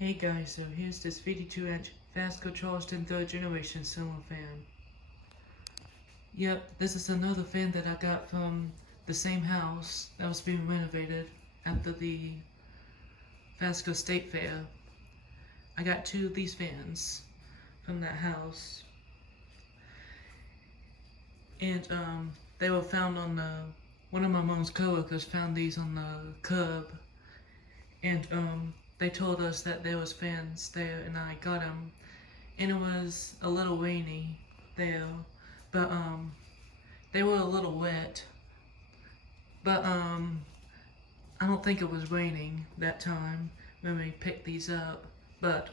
Hey guys, so here's this 52-inch Fasco Charleston 3rd generation ceiling fan. Yep, this is another fan that I got from the same house that was being renovated after the Fasco State Fair. I got two of these fans from that house. And they were found on one of my mom's coworkers found these on the curb. And they told us that there was fans there, and I got them. And it was a little rainy there, but they were a little wet. But I don't think it was raining that time when we picked these up. But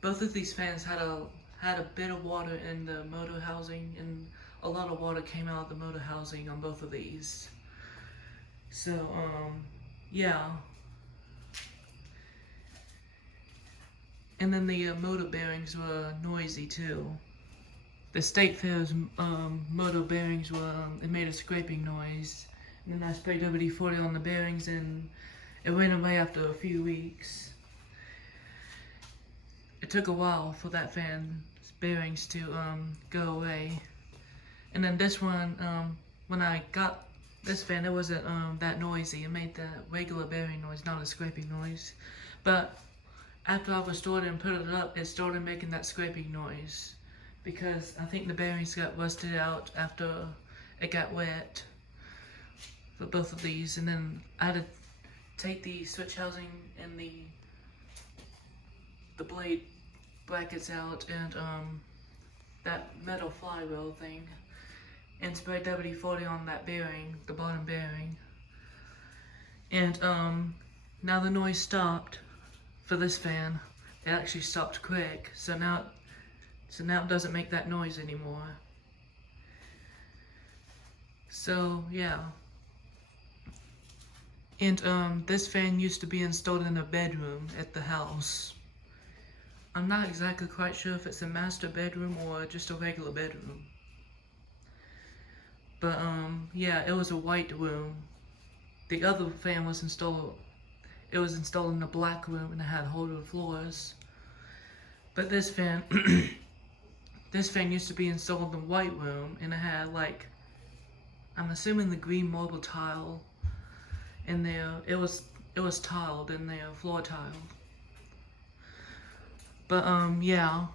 both of these fans had a bit of water in the motor housing, and a lot of water came out of the motor housing on both of these. So yeah. And then the motor bearings were noisy too. The State Fair's motor bearings were, it made a scraping noise. And then I sprayed WD-40 on the bearings and it went away after a few weeks. It took a while for that fan's bearings to go away. And then this one, when I got this fan, it wasn't that noisy. It made the regular bearing noise, not a scraping noise. But after I restored it and put it up, it started making that scraping noise because I think the bearings got rusted out after it got wet for both of these. And then I had to take the switch housing and the blade brackets out and that metal flywheel thing and spray WD-40 on that bearing, the bottom bearing. And now the noise stopped. For this fan, it actually stopped quick, so now it doesn't make that noise anymore. So yeah. And this fan used to be installed in a bedroom at the house. I'm not exactly quite sure if it's a master bedroom or just a regular bedroom. But yeah, it was a white room. The other fan was installed. It was installed in a black room and it had holder floors. But this fan, this fan used to be installed in the white room and it had like, I'm assuming the green marble tile in there. It was tiled in there, floor tiled. But yeah.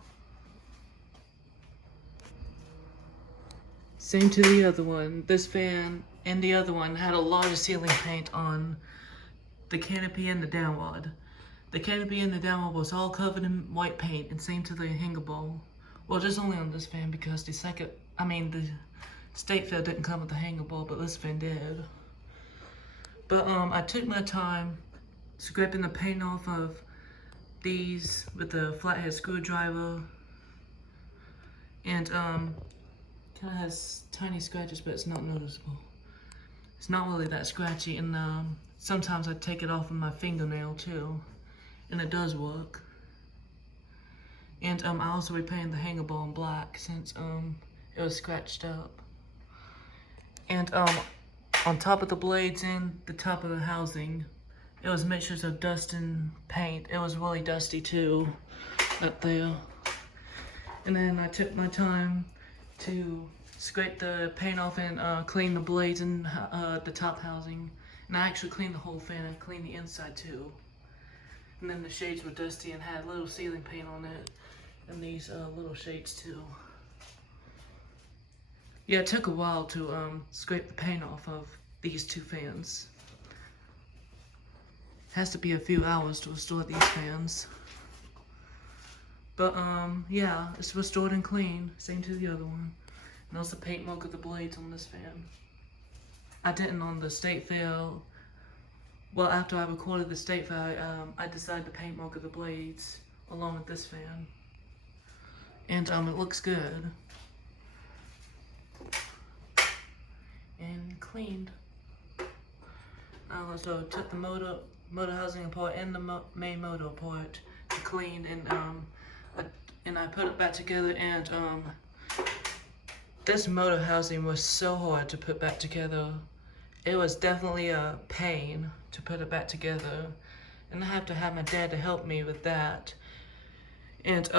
Same to the other one. This fan and the other one had a lot of ceiling paint on the canopy and the downward. The canopy and the downward was all covered in white paint, and same to the hanger bowl. Well, just only on this fan because the State Fair didn't come with the hanger bowl, but this fan did. But I took my time scraping the paint off of these with the flathead screwdriver, and kind of has tiny scratches, but it's not noticeable. It's not really that scratchy, and sometimes I take it off with my fingernail too, and it does work. And I also repainted the hanger ball in black since it was scratched up. And on top of the blades and the top of the housing, it was mixtures of dust and paint. It was really dusty too up there. And then I took my time to scrape the paint off and clean the blades and the top housing. And I actually cleaned the whole fan and cleaned the inside too. And then the shades were dusty and had little ceiling paint on it. And these little shades too. Yeah, it took a while to scrape the paint off of these two fans. Has to be a few hours to restore these fans. But yeah, it's restored and clean. Same to the other one. And there's the paint mark of the blades on this fan. I didn't on the State Fair. Well, after I recorded the State Fair, I decided to paint mark of the blades along with this fan. And it looks good. And cleaned. I also took the motor housing apart and the main motor apart to clean, and I put it back together, and this motor housing was so hard to put back together. It was definitely a pain to put it back together. and I have to have my dad to help me with that. And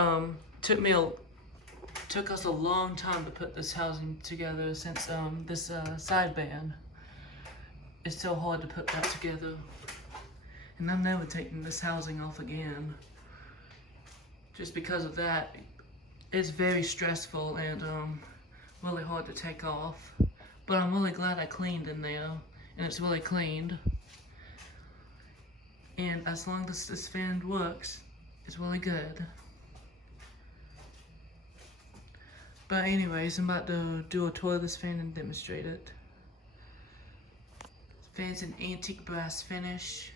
took us a long time to put this housing together since this sideband is so hard to put that together. And I'm never taking this housing off again. Just because of that, it's very stressful and really hard to take off. But I'm really glad I cleaned in there, and it's really cleaned. And as long as this fan works, it's really good. But anyways, I'm about to do a tour of this fan and demonstrate it. This fan's an antique brass finish.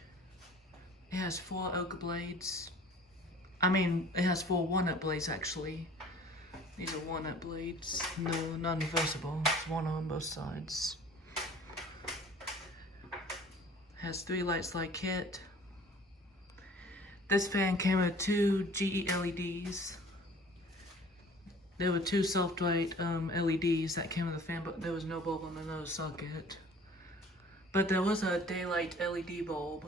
It has 4 oak blades. It has 4 walnut blades actually. These are walnut blades. No, non-reversible. It's one on both sides. Has 3 lights like kit. This fan came with 2 GE LEDs. There were 2 soft white LEDs that came with the fan, but there was no bulb on the nose socket. But there was a daylight LED bulb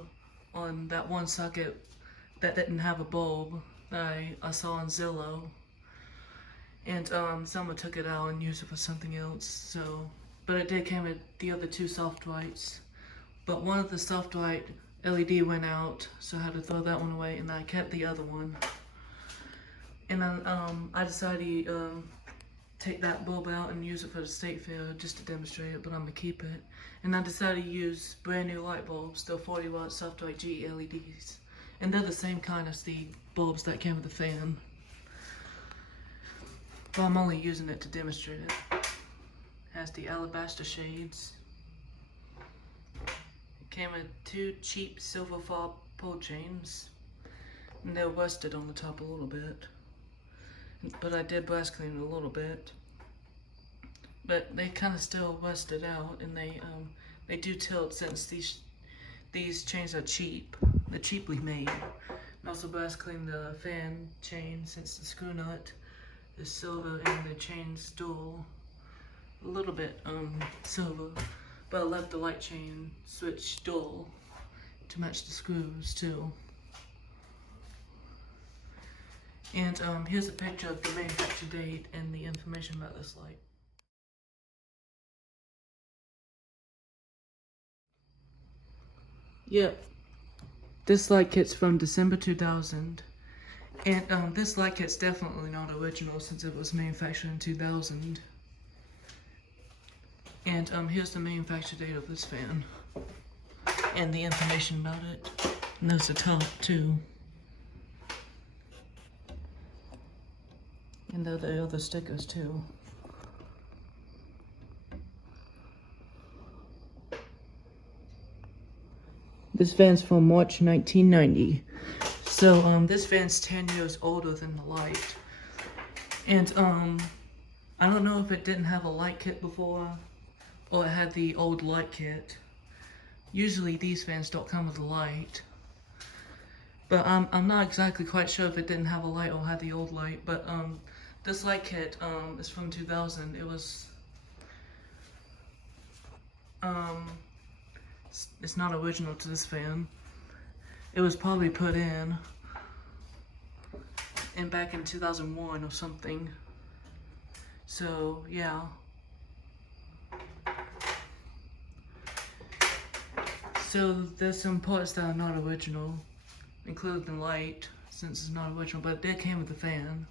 on that one socket that didn't have a bulb that I saw on Zillow. And someone took it out and used it for something else. So, but it did come with the other 2 soft whites. But one of the soft white LED went out, so I had to throw that one away, and I kept the other one. And then I decided to take that bulb out and use it for the state fair just to demonstrate it, but I'm gonna keep it. And I decided to use brand new light bulbs, still 40 watt soft white GE LEDs. And they're the same kind as the bulbs that came with the fan. But I'm only using it to demonstrate it. It has the alabaster shades. It came with 2 cheap silver fob pull chains. And they're rusted on the top a little bit. But I did brass clean it a little bit. But they kind of still rusted out, and they do tilt since these chains are cheap. They're cheaply made. And also brass cleaned the fan chain since the screw nut is silver and the chain's dual. A little bit silver, but I left the light chain switch dual to match the screws too. And here's a picture of the manufacture date and the information about this light. Yep, this light kit's from December 2000. And this light kit's definitely not original since it was manufactured in 2000. And here's the manufacture date of this fan. And the information about it. And there's the top too. And there are the other stickers too. This fan's from March 1990. So this fan's 10 years older than the light. And I don't know if it didn't have a light kit before or it had the old light kit. Usually these fans don't come with a light. But I'm not exactly quite sure if it didn't have a light or had the old light. But this light kit is from 2000. It was it's not original to this fan. It was probably put in back in 2001 or something. So yeah. So there's some parts that are not original, including the light, since it's not original, but it did came with the fan.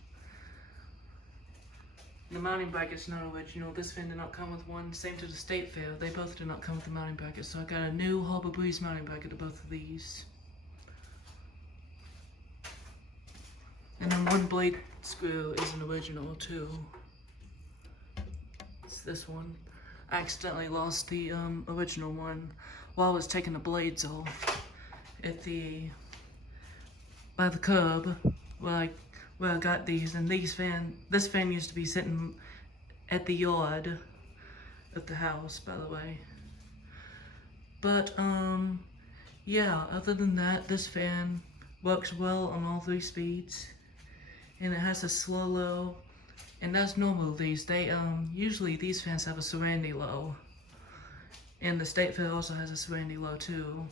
The mounting bracket's not original. This fan did not come with one. Same to the state fair. They both did not come with the mounting bracket. So I got a new Harbor Breeze mounting bracket to both of these. And then one blade screw is an original too. It's this one. I accidentally lost the original one while I was taking the blades off at by the curb where I got these. And this fan used to be sitting at the yard of the house, by the way. But yeah, other than that, this fan works well on all 3 speeds, and it has a slow low, and that's normal. Usually these fans have a serenity low, and the state fair also has a serenity low too.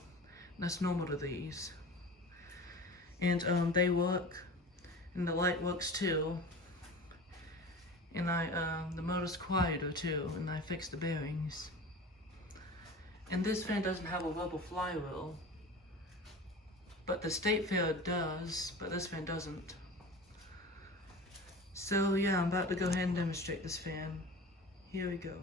That's normal to these. and they work, and the light works too. And the motor's quieter too, and I fixed the bearings. And this fan doesn't have a rubber flywheel, but the State Fair does, but this fan doesn't. So yeah, I'm about to go ahead and demonstrate this fan. Here we go.